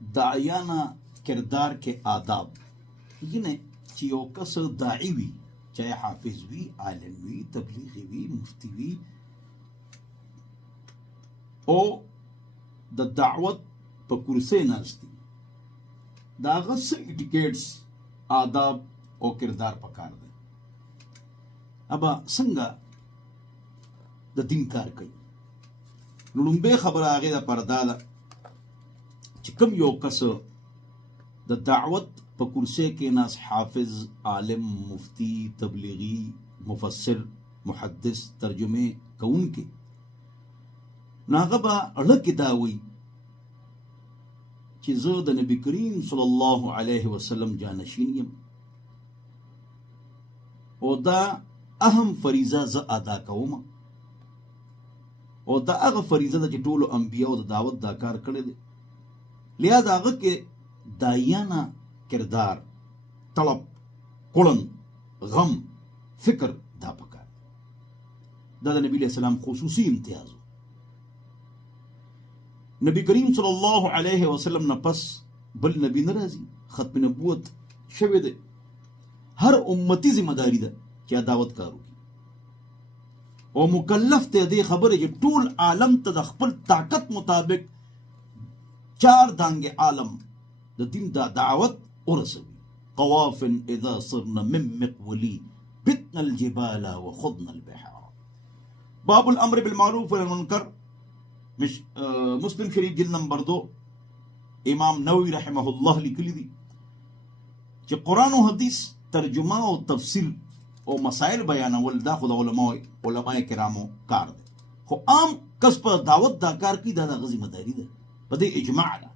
داعیانه کردار کې آداب یعنی چې یو کس داعی وي چاہے حافظ وي عالم وي تبلیغی وي مفتی وي او د دعوت په کرسۍ ناست دي د هغه څه اټیکیټس آداب او کردار پکار دی ابا څنګه د دین کار کوي نو لومبۍ خبره هغې دپاره دا ده چې کوم یو کس د دعوت په کرسۍ کې ناست حافظ عالم مفتی تبلیغی مفسر محدث ترجمه کوونکی نو هغه به اړه کې دا وایي چې زه د نبی کریم صلی الله علیه وسلم جانشین یم او دا اهم فریضه زه ادا کوم او دا هغه فریضه ده چې ټولو انبیاو د دعوت دا کار کړی دی لہذا هغه کې داعیانه کردار طلب قړن غم فکر دا پکار دا د نبی علیہ السلام خصوصي امتیاز نبی کریم صلی الله علیه وسلم نه پس بل نبی نه راځي ختم نبوت شوی دی هر امتی ذمہ داری ده چې دعوت کار وکړي او مکلف ته دې خبره چې ټول عالم ته د خپل طاقت مطابق 4 دانګې عالم د دین دا دعوت ورسوي قواف اذا صرنا من مقولي بتنا الجبال وخضنا البحار باب الامر بالمعروف والمنکر مسلم شریف جلد نمبر 2 امام نووي رحمه الله لیکلی دي چې قرآن او حدیث ترجمه او تفسیر او مسائل بیانول دا خو د علماء کرامو کار دی خو عام کس په دعوت دا کار کوي دا د هغه ذمہ داري ده په دې اجماع ده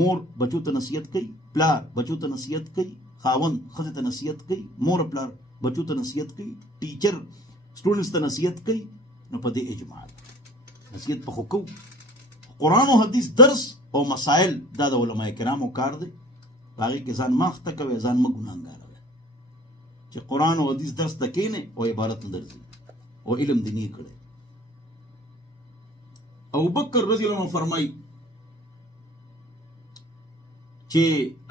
مور بچو ته نصیحت کوي پلار بچو ته نصیحت کوي خاوند ښځې ته نصیحت کوي مور پلار بچو ته نصیحت کوي ټیچر سټوډنټس ته نصیحت کوي نو په دې اجماع ده نصیحت په خو کوو قرآن او حدیث درس او مسائل دا د علماء کرامو کار دی په هغې کې ځان ماخته کوئ ځان مه ګناهګاروئ چې قرآن او حدیث درس ته کښېنې او عبارت نه درځي او علم دې نه کړی ابوبکر رضی الله عنه فرمایي چې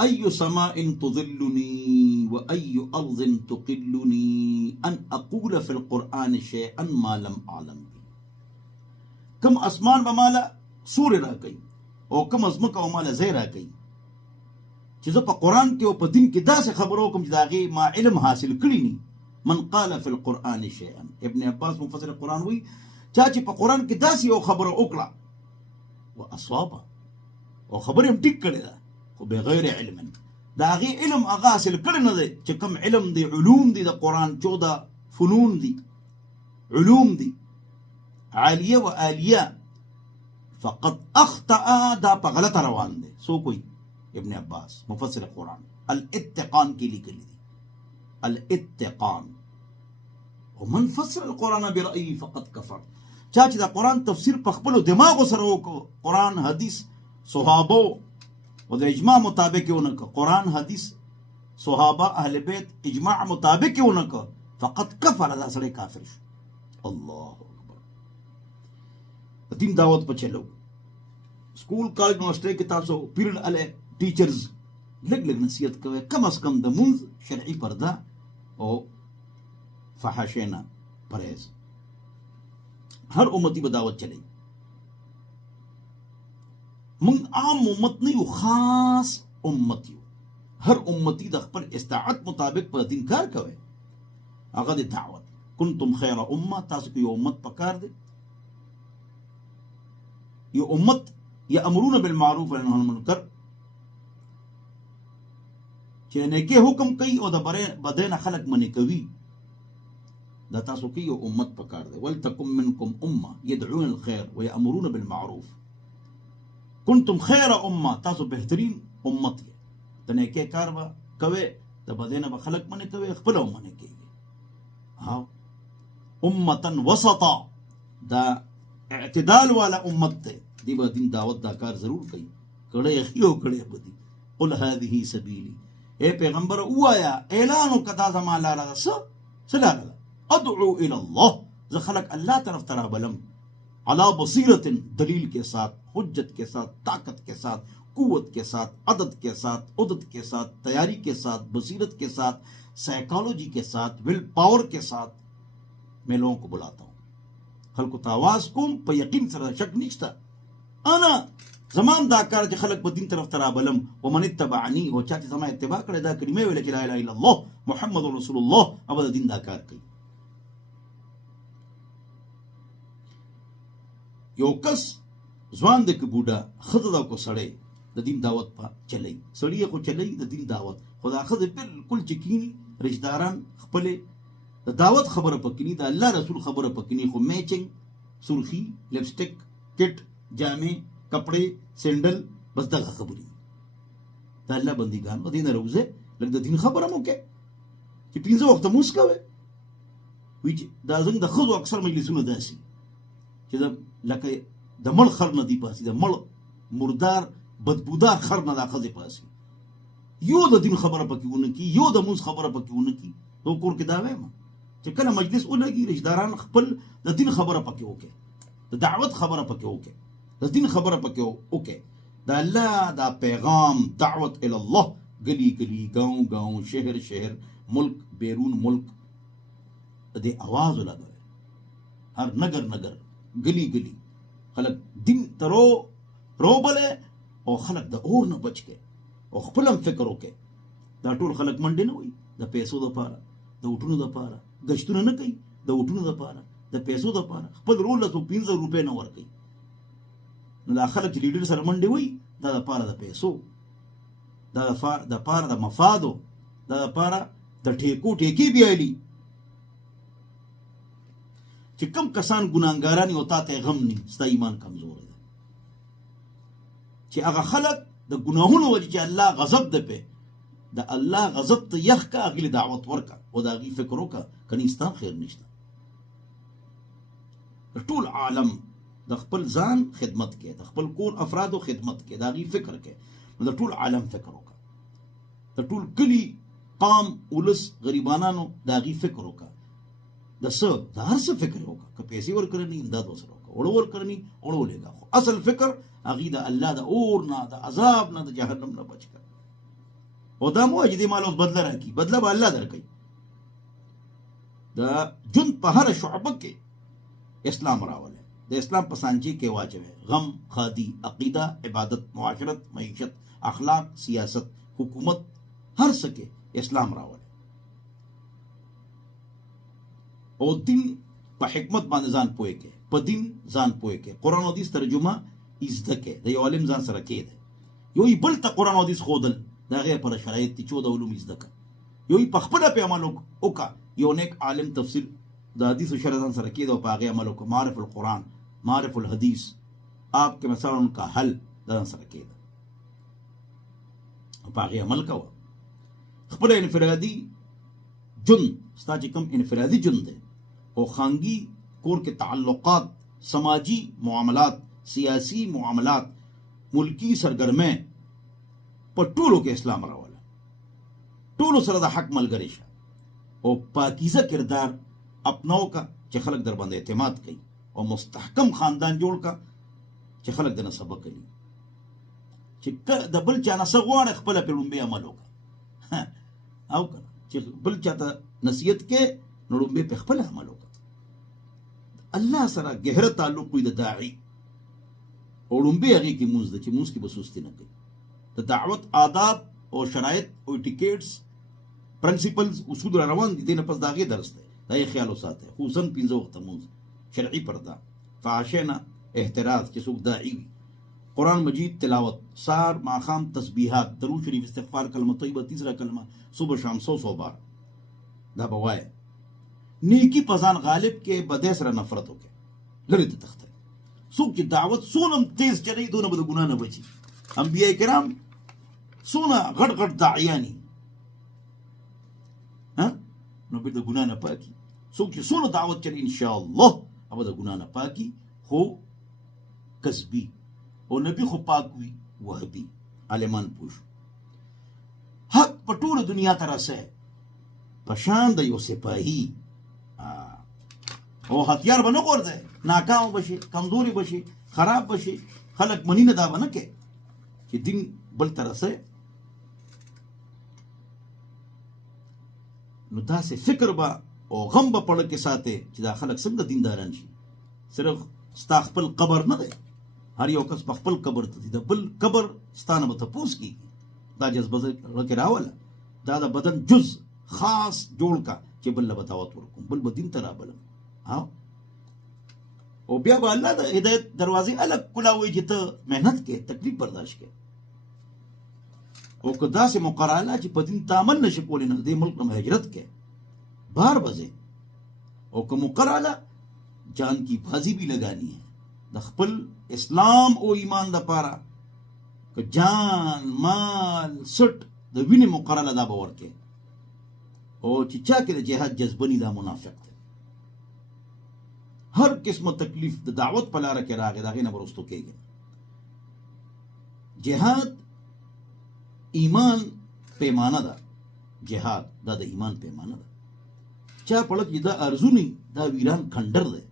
ای سماء تظلني و ای ارض تقلني ان اقول في القرآن شيئا ما لم اعلم به کم اسمان به مالا سوري راکوي او کم ازمکه به مالا ځای راکوي چې زه په قرآن کې او په دین کې داسې خبرو وکړم چې د هغې ما علم حاصل کړي ني من قال في القرآن شيئا ابن عباس مفسر قرآن وایي چا چې په قرآن کې داسې یو خبره وکړه و اصوابه او خبرې هم ټیک کړې ده خو بغیر علم د هغې علم هغه حاصل کړی نه دی چې کوم علم دی علوم دی د قرآن 14 فنون دی علوم دی عالیه و آلیه فقط اخطأ دا په غلطه روان دی څوک وایي ابن عباس مفسر قرآن الاتقان کې لیکلی دی الاتقان ومن فسر القرآن برأيه فقط کفر چا چې د قرآن تفسیر په خپلو دماغو سره وکړو قرآن حدیث صحابو او د اجماع مطابق یې ونه کړه قرآن حدیث صحابه اهل بیت اجماع مطابق یې ونه کړه فقط کفر دا سړی کافر شو الله اکبر دین دعوت په چلو سکول کالج یونیورسټۍ کې تاسو پیریډ الی ټیچرز لږ لږ نصیحت کوئ کم از کم د مونځ شرعي پرده او فحاشۍ نه پرهیز هر امتی به دعوت چلی من عام امت نه یو خاص امت یو هر امتی د خپل استطاعت مطابق په دین کار کوي هغه د دعوت کنتم خیر امه تاسو کې یو امت پکار دی یو امت یامرون بالمعروف ونهون عن المنکر چې نیکي حکم کوي او د بدۍ نه خلک منې کوي دا تاسو کې یو امت پکار دی ولتکن منکم امه یدعون الخیر ویامرون بالمعروف کنتم خیر امه تاسو بهترین امت یې د نیکۍ کار به کوئ د بدۍ نه به خلک منې کوي خپله هم منې کېږي امتا وسطا دا اعتدال والا امت دی دی به دین دعوت دا کار ضرور کوي کړی یخي او کړی بدي قل هذه سبیلی اے پیغمبر وایا اعلان وکړه زما لاره ده څه لاره ده ادعو الى الله زه خلق الله طرف ترا بلم علا بصیرت دلیل کے ساتھ حجت کے ساتھ طاقت کے ساتھ قوت کے ساتھ، عدد کے ساتھ، عدد کے ساتھ، تیاری کے ساتھ، بصیرت کے ساتھ، سائیکالوجی کے ساتھ، ول پاور کے ساتھ میں لوگوں کو بلاتا ہوں. خلق ته आवाज کوم په یقین سره، شک نشته. انا زمان دا کار چې خلق په دین طرف ته رابلم، ومن اتبعنی، او چا چې زما اتباع کړی، دا کلمې ویلې چې لا اله الا الله محمد رسول الله، او د دین دا کار کوي. یو کس ځوان دی که بوډا، ښځه ده که سړی، د دین دعوت په چلی، سړی خو چلی د دین دعوت، خو دا ښځه بالکل چې کینی رشتهداران خپلې د دعوت خبره پکې ني، د الله رسول خبره پکې ني، خو میچنګ، سرخی، لپسټک، کټ، جامې، کپڑے، سینډل، بس دغه خبرې د الله بندګان او دین روزه لکه د دین خبره مو کې چې 15 وخت موس کوي. وی چې دا زنګ د خزو اکثر مجلسونه داسي چې لکه د مړ خر نه دی پاسي، د مړ مردار بدبودار خر نه دا خزه پاسي. یو د دین خبره پکې ونه کی، یو د موس خبره پکې ونه کی. تو کور کې دا وایم چې کله مجلس ولګي، رشتہداران خپل د دین خبره پکې وکړي، د دعوت خبره پکې وکړي، د دین خبره پکې وکړي، د الله دا پیغام دعوت الی الله گلی گلی، گاؤں گاؤں، شہر شہر، ملک بیرون ملک دې आवाज ولګوي. هر نگر نگر، گلی گلی خلق دین ترو روبله، او خلق د اور نه بچ کې او خپلم فکر وکړي. دا ټول خلق منډه نه وي د پیسو د پاره، د وټونو د پاره گشتونه نه کوي، د وټونو د پاره، د پیسو د پاره خپل رول له 15 روپے نه ور کوي. نو دا خلق چې لیډر سره منډه وي، دا د پاره د پیسو، دا د پاره د مفادو، دا د پاره د ټیکی بیایلی. چې کم کسان ګناهګاران او تا ته غم ني، ستا ایمان کمزور دی. چې هغه خلق د ګناهونو وجه چې الله غضب ده په، د الله غضب ته یخ کا اغلی دعوت ورکا او دا غي فکر وکا، کني اسلام خیر نشته. ټول عالم د خپل ځان خدمت کې، د خپل کور افرادو خدمت کې، دا غي فکر کې، نو د ټول عالم فکر وکا، د ټول کلی قام ولس غریبانانو دا غي فکر وکا، د څه د هر څه فکر وکا، که پیسې ورکړنی امداد وسره وکا، وړو ورکړنی وړو لګا، خو اصل فکر اغي د الله د اور نه، د عذاب نه، د جهنم نه بچ کړ. او دا مو اجدي مال اوس بدله راکی، بدله به الله درکړي. د جن په هر شعبه کې اسلام راوله، د اسلام په سانچې کې واچوي، غم، خادي، عقیده، عبادت، معاشرت، معیشت، اخلاق، سیاست، حکومت، هر څه کې اسلام راوله. او دین په حکمت باندې ځان پوي کې، په دین ځان پوي کې، قران او حدیث ترجمه ازده کې، د یو عالم ځان سره کې ده. یو بل ته قران او حدیث خودل، دا غیر پر شرایط تی 14 علوم ازده کا، یو په خپل په عمل وکا، یو نیک عالم تفسیر د حدیث او شرع ځان سره کې ده، په هغه عمل وکا، معرف القرآن، معرف الحدیث، آپ کے مسائل کا حل ځان سره کې ده، په هغه عمل کوه. خپل انفرادي جن ستا چې کوم انفرادي جن ده او خانگی کور کے تعلقات، سماجی معاملات، سیاسی معاملات، ملکی سرگرمے په ټولو کې اسلام راوله. ټولو سره د حق ملګری شه او پاکیزه کردار اپناو کا چې خلق در باندې اعتماد کوي، او مستحکم خاندان جوړ کا چې خلق د نسب کوي، چې د بل چا نه سغواړ خپل په لومبه عمل وکړه، او چې بل چاته نصیحت کې نړومبه په خپل عمل وکړه. الله سره گہره تعلق وي د داعی، او لومبه هغه کې موږ د چې موږ کې بسوستی نه کوي. د دعوت آداب او شرایط او ټیکټس، پرنسپلز، اصول روان دي، دینه پس داغه درس دی، دا یې خیال وساته. خصوصا 15 وخت موږ شرعي پرده، فعاشنا احتراز چې څوک داعی وي، قرآن مجید تلاوت، سار ماخام تسبیحات، درود شریف، استغفار، کلمه طیبه، تیسرا کلمه صبح شام 100 بار دا بوای. نیکی پزان غالب کې بده سره نفرت وکړي، لری ته تخته. څوک چې دعوت سونم تیز چلی، دونه به د ګناه نه بچي. انبیاء کرام سونه غټ غټ داعیانی، ها، نو به د ګناه نه پاکي. څوک چې سونه دعوت چلی ان شاء الله به د ګناه نه پاکي، خو کسبی او نبی خو پاک وي، وهبي عالمان پوش حق په ټوله دنیا ته رسه پشان د یو سپاهی، او هتیار به نه غورځي، ناکام بشي، کمزوري بشي، خراب بشي، خلق منی نه دا بنه کې چې چې دین بل ته رسئ، نو داسې فکر به او غم به پړه کې ساتې چې دا خلک څنګه دینداران شي. صرف ستا خپل قبر نه دی، هر یو کس په خپل قبر ته ځي، د بل قبر ستا نه به تپوس کېږي. دا جذبه زړه کې راوله، دا د بدن جز خاص جوړ کا چې بل له به دعوت ورکوم، بل به دین ته رابلم. او بیا به الله د هدایت دروازې الګ کلاوي چې ته محنت کې تکلیف برداشت کې. او که داسې مقراله چې په دین تعامل نشي کولی، نه دې ملک نه هجرت کې بار بځې. او که مقراله جان کی بازی بھی لگانی ہے د خپل اسلام او ایمان د پاره، که جان مال سټ د وینې مقراله دا به ورکې. او چې چا کې د جهاد جذبه نی، دا منافق دی. هر قسمه تکلیف د دعوت په لاره کې راغی، د هغې نه به رستو کېږي. جهاد ایمان پیمانه ده، جهاد دا د ایمان پیمانه ده. چا پړه کې دا ارزو نه، دا ویران کھنډر دی،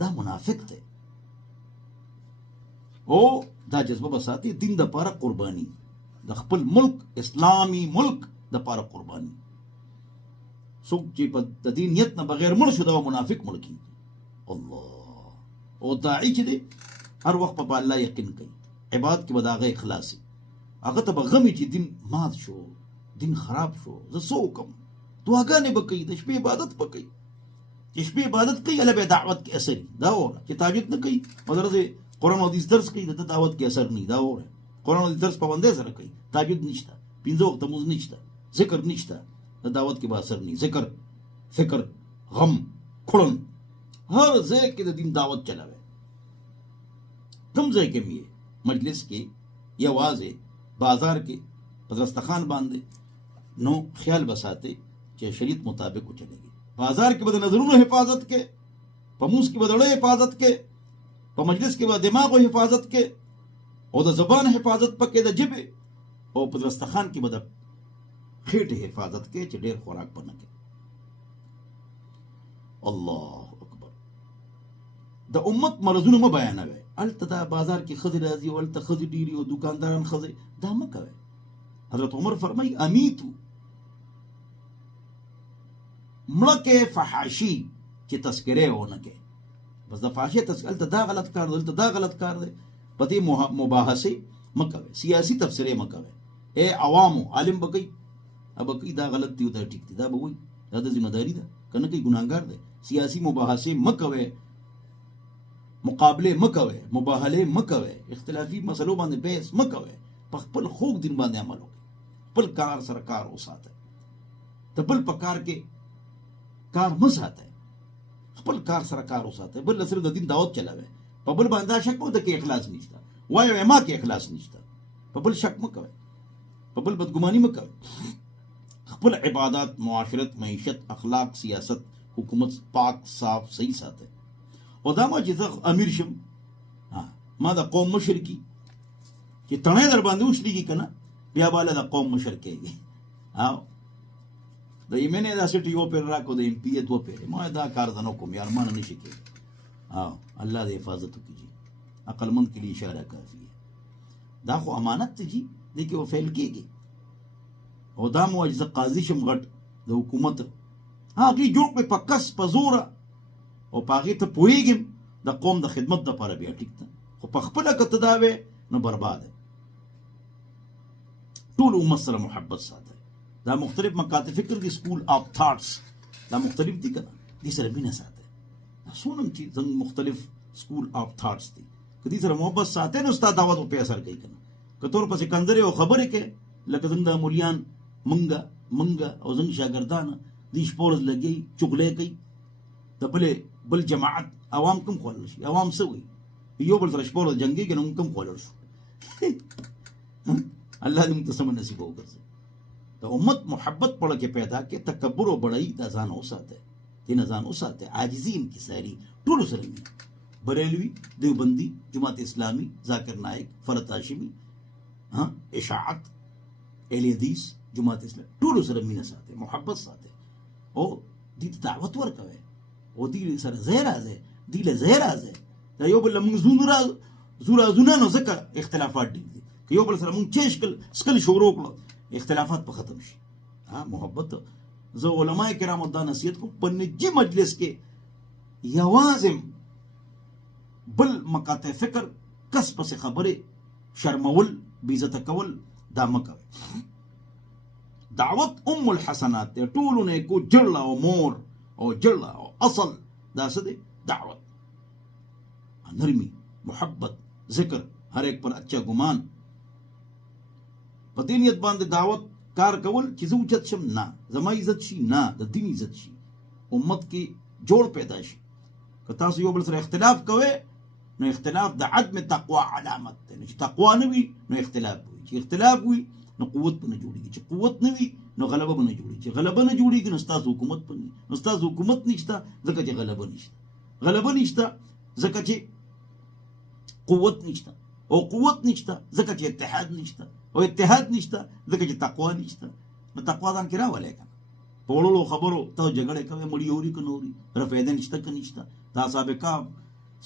دا منافق دی. او دا جذبه به ساتي دین د پاره قرباني، د خپل ملک اسلامي ملک د پاره قرباني. څوک چې په د دې نیت نه بغیر مړ شو، دا منافق مړ کېږي. الله او داعي چې دی هر وخت په الله یقین کوي، عبادت کې به د هغه اخلاصي، هغه ته به غمي چې دین مات شو، دین خراب شو، زه څه وکړم. دعاګانې به کوي، د شپې عبادت به کوي. چې شپې عبادت کوي، الله به دعوت کې اثر وي. دا وره چې تهجد نه کوي او درځي قرآن او حدیث درس کوي، د دعوت کې اثر نه. دا وره قرآن او حدیث درس پابندۍ سره کوي، تهجد نشته، پنځه وخته مونځ نشته، ذکر نشته، د دعوت کې به اثر نه. ذکر، فکر، غم، کړن، هر ځای کې د دین دعوت چلاوي. کوم ځای کې مې مجلس کې، یوازې بازار کې په دسترخوان باندې، نو خیال بساته چې شریعت مطابق وچلېږي. بازار کې به د نظرونو حفاظت کې، په موس کې به د زړه حفاظت کې، په مجلس کې به د دماغو حفاظت کې، او د زبان حفاظت پکې، د ژبې، او په دسترخوان کې به د خېټې حفاظت کې چې ډېر خوراک به نه کوي. الله اکبر. د امت مرضونه مه بیانوئ. هلته دا بازار کې ښځې راځي او هلته ښځې ډېرې او دوکانداران ښځې، دا مه کوئ. حضرت عمر فرمایي امیتو، مړه کې فحاشي چې تذکرې ونه کې. بس د فحاشي تذکرې، هلته دا غلط کار دی، هلته دا غلط کار دی. په دې مباحثې مه کوئ، سیاسي تبصرې مه کوئ. اے عوامو، عالم به کوي، به کوي دا غلط دی او دا ټیک دی، دا به وایي، دا د ذمہ داري ده، که نه کوي ګناهګار دی. سیاسي مباحثې مه کوئ، مقابلې مه کوئ، مباهلې مه کوئ، اختلافي مسلو باندې بحث مه کوئ. په خپل خوږ دین باندې عمل وکړئ، خپل کار سره کار وساتئ. د بل په کار کې کار مه ساتئ، خپل کار سره کار وساتئ. بل صرف د دین دعوت چلاوئ، په بل باندې شک مه کوئ کې اخلاص نشته، وایو ما کې اخلاص نشته. په بل شک مه کوئ، په بل بدګماني مه کوئ. خپل عبادات، معاشرت، معیشت، اخلاق، سیاست، حکومت پاک صاف صحیح ساتئ. او دا ما چې زه امیر شم، ما د قوم مشر کی چې تڼۍ در باندې وشلېږي که نه، بیا به هله د قوم مشر کېږي. د ایمنې دا سټ یو پیر راکړو، د ایم پی ا 2 پیرې. ما دا کار زه نه کوم یار، ما نه نشي کېږي. الله د حفاظت وکړي. عقلمند کے لیے اشاره کافي ہے. دا خو امانت دی جی، دې کې فعل کېږي. او دا معجزه قاضي شم غټ د حکومت، هغې جوړ کړې په کس په زوره، او په هغې ته پوهېږم د قوم د خدمت دپاره بیا ټیک ده. خو په خپله که ته دا وې نو برباد دی. ټول امت سره محبت ساتئ. دا مختلف مکاتب فکر دي، سکول آف تھاټس دا مختلف دي که نه، دې سره مینه ساتئ. دا څونه چې زموږ مختلف سکول آف تھاټس دي، که دې سره محبت ساتئ نو ستا دعوت په اثر کوي که نه. که تور پسې کنځرې او خبرې کوې، لکه زموږ دا مولیان منګه او زموږ شاګردان دې شپه ورځ لګوي، چغلې کوي. د بل جماعت عوام کم خوړل شي. عوام څه وایي؟ یو بل سره شپه ورځ جنګېږي نو موږ کم خوړل شو. الله دې موږ ته سمه نصیب وګرځي. د امت محبت پړه کې پیدا کې، تکبر او بړایي دا ځان وساتئ، دې نه ځان وساتئ. عاجزي، انکساري ټولو سره مینه. بریلوي، دیوبندي، جماعت اسلامي، ذاکر نائک، فرد هاشمي، اشاعت، اهل حدیث، جماعت اسلامي، ټولو سره مینه ساتئ، محبت ساتئ. او دې ته دعوت ورکوئ، او دې سره ځای راځئ، دې له ځای راځئ. دا یو بل له موږ زو رازونه نو ځکه اختلافات ډېر دي. که یو بل سره مونږ چیش کړل سکل شروع کړل اختلافات په ختم شي. محبت زه علما کرامو دا نصیحت کوم په نجی مجلس کې یوازې بل مقاطع فکر کس پس خبره شرمول بیزت کول دا مکوي. دعوت ام الحسنات دی ټولو نه کو جړلا او مور او جړلا او اصل دا څه دی دعوت نرمی محبت ذکر هر ایک پر اچھا ګمان په دینیت باندې دعوت کار کول چې زه اوچت شم نه زما عزت شي نه د دین عزت شي امت کې جوړ پیدا شي. که تاسو یو بل سره اختلاف کوئ نو اختلاف د عدم تقوا علامت دی. چې تقوا نه وي نو اختلاف وي، چې اختلاف وي نو قوت به نه جوړېږي، چې قوت نه وي نو غلبه به نه جوړېږي، چې غلبه نه جوړېږي نو ستاسو حکومت به نه وي. نو ستاسو حکومت نشته ځکه چې غلبه نشته، غلبه نشته ځکه چې قوت نشته، او قوت نشته ځکه چې اتحاد نشته، او اتحاد نشته ځکه چې تقوا نشته. نو تقوا ځان کې راولې کنه په وړلو خبرو ته جګړې کوي مړی اوري که نوري رفیده نشته که نشته. دا سابقه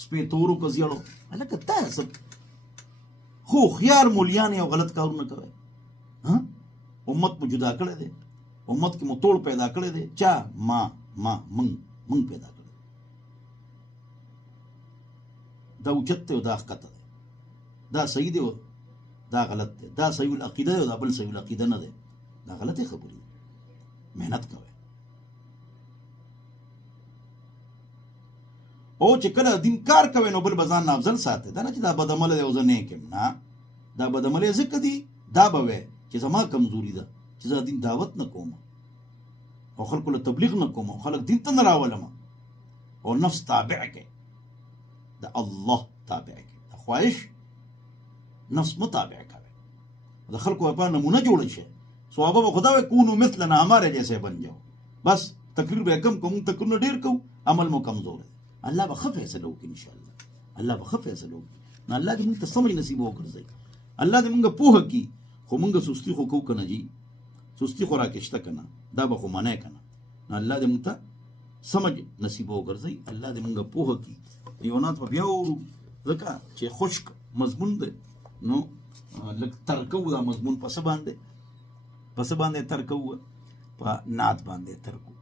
سپې تورو که زیړو هلکه تاسو خو خيار مولیان یو غلط کارونه کوي. امت مو جدا کړی دی، امت کې مو توړ پیدا کړی دی. چا ما من پیدا کړی دا اوچت دی او دا ښکته دی، دا صحیح دی او دا غلط دی، دا صحیح العقیده دی او دا بل صحیح العقیده نه دی. دا غلطې خبرې دي. محنت کوئ او چې کله دین کار کوي نو بل به ځان افضل ساتي. دا نه چې دا بدعمله دی او زه نیک یم، نه دا بدعملې ځکه دي دا به وی چې زما کمزوري ده چې زه دین دعوت نه کوم او خلکو له تبلیغ نه کوم او خلک دین ته نه راولم او نفس تابع کوي د الله تابع کوي د خواهش نفس متابع کوي د خلکو په نمونه جوړ شي. صحابه به خدا وي کونو مثلنا ہمارے جیسے بن جاؤ. بس تقریر به کم کوم تقریر ډیر کو عمل مو کمزور ہے. الله به ښه فیصله وکړي ان شاء الله، الله به ښه فیصله وکړي. نو الله دې موږ ته سمج نصیب وګرځي، الله دې موږ پوهه کړي. خو موږ سستی خو کو کنه جی، سستی خو راکشته کنه دا به خو منع کنه. نو الله دې موږ ته سمج نصیب وګرځي، الله دې موږ پوهه کړي. یو نات په بیا ورو ځکه چې خشک مضمون دی نو لږ ترکو دا مضمون پس باندې ترکو په نعت باندې ترکو.